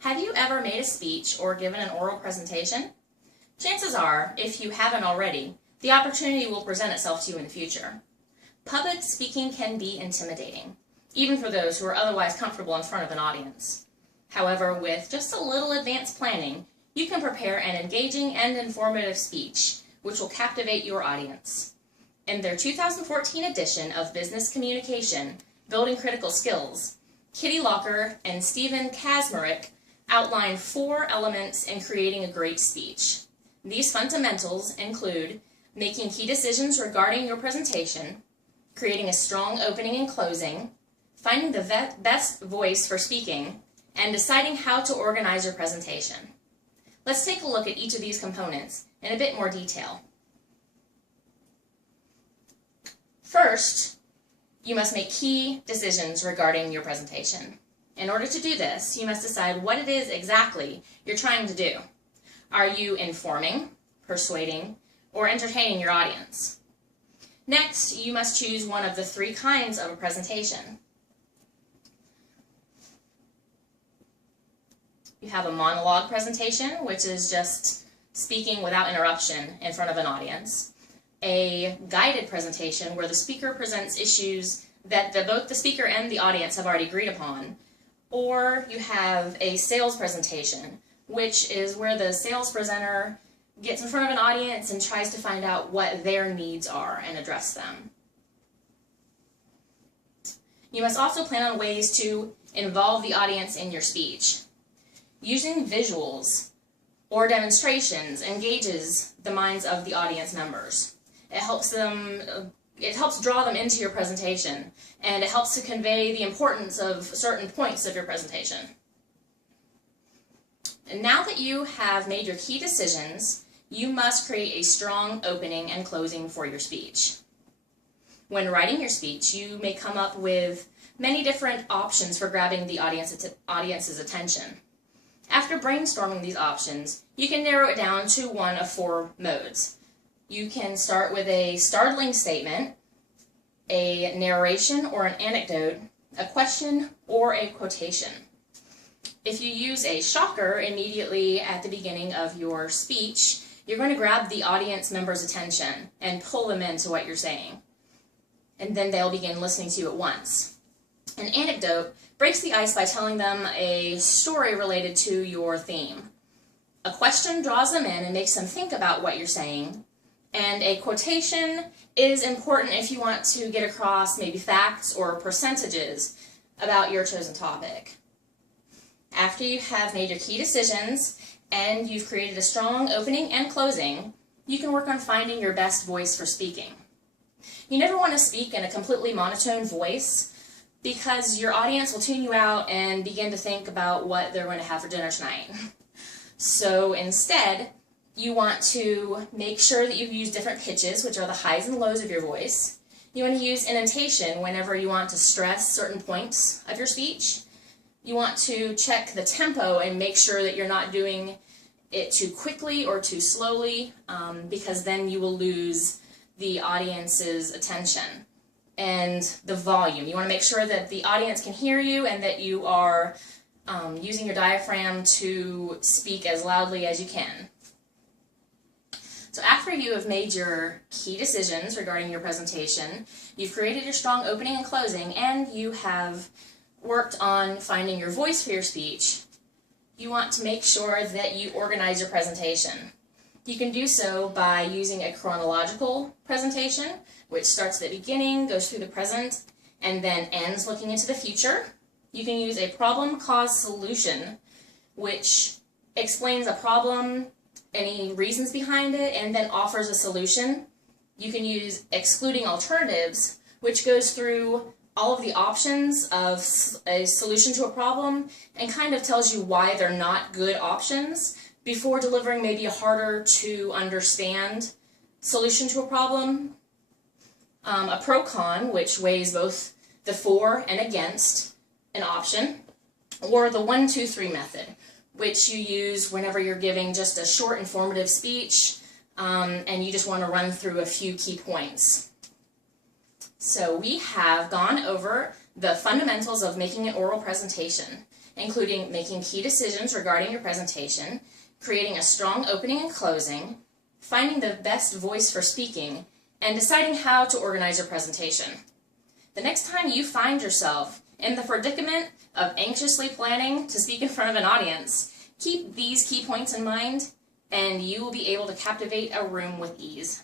Have you ever made a speech or given an oral presentation? Chances are, if you haven't already, the opportunity will present itself to you in the future. Public speaking can be intimidating, even for those who are otherwise comfortable in front of an audience. However, with just a little advanced planning, you can prepare an engaging and informative speech, which will captivate your audience. In their 2014 edition of Business Communication, Building Critical Skills, Kitty Locker and Stephen Kazmarek outline 4 elements in creating a great speech. These fundamentals include making key decisions regarding your presentation, creating a strong opening and closing, finding the best voice for speaking, and deciding how to organize your presentation. Let's take a look at each of these components in a bit more detail. First, you must make key decisions regarding your presentation. In order to do this, you must decide what it is exactly you're trying to do. Are you informing, persuading, or entertaining your audience? Next, you must choose one of the 3 kinds of a presentation. You have a monologue presentation, which is just speaking without interruption in front of an audience. A guided presentation, where the speaker presents issues that both the speaker and the audience have already agreed upon. Or you have a sales presentation, which is where the sales presenter gets in front of an audience and tries to find out what their needs are and address them. You must also plan on ways to involve the audience in your speech. Using visuals or demonstrations engages the minds of the audience members. It helps draw them into your presentation, and it helps to convey the importance of certain points of your presentation. And now that you have made your key decisions, you must create a strong opening and closing for your speech. When writing your speech, you may come up with many different options for grabbing the audience's attention. After brainstorming these options, you can narrow it down to one of 4 modes. You can start with a startling statement, a narration or an anecdote, a question, or a quotation. If you use a shocker immediately at the beginning of your speech, you're going to grab the audience member's attention and pull them into what you're saying. And then they'll begin listening to you at once. An anecdote breaks the ice by telling them a story related to your theme. A question draws them in and makes them think about what you're saying. And a quotation is important if you want to get across maybe facts or percentages about your chosen topic. After you have made your key decisions and you've created a strong opening and closing, you can work on finding your best voice for speaking. You never want to speak in a completely monotone voice, because your audience will tune you out and begin to think about what they're going to have for dinner tonight. So instead, you want to make sure that you use different pitches, which are the highs and lows of your voice. You want to use intonation whenever you want to stress certain points of your speech. You want to check the tempo and make sure that you're not doing it too quickly or too slowly, because then you will lose the audience's attention. And the volume. You want to make sure that the audience can hear you and that you are using your diaphragm to speak as loudly as you can. So after you have made your key decisions regarding your presentation, you've created your strong opening and closing, and you have worked on finding your voice for your speech, you want to make sure that you organize your presentation. You can do so by using a chronological presentation, which starts at the beginning, goes through the present, and then ends looking into the future. You can use a problem, cause, solution, which explains a problem, any reasons behind it, and then offers a solution. You can use excluding alternatives, which goes through all of the options of a solution to a problem and kind of tells you why they're not good options before delivering maybe a harder to understand solution to a problem. A pro-con, which weighs both the for and against an option, or the 1, 2, 3 method, which you use whenever you're giving just a short informative speech and you just want to run through a few key points. So we have gone over the fundamentals of making an oral presentation. including making key decisions regarding your presentation, creating a strong opening and closing, finding the best voice for speaking, and deciding how to organize your presentation. The next time you find yourself in the predicament of anxiously planning to speak in front of an audience, keep these key points in mind, and you will be able to captivate a room with ease.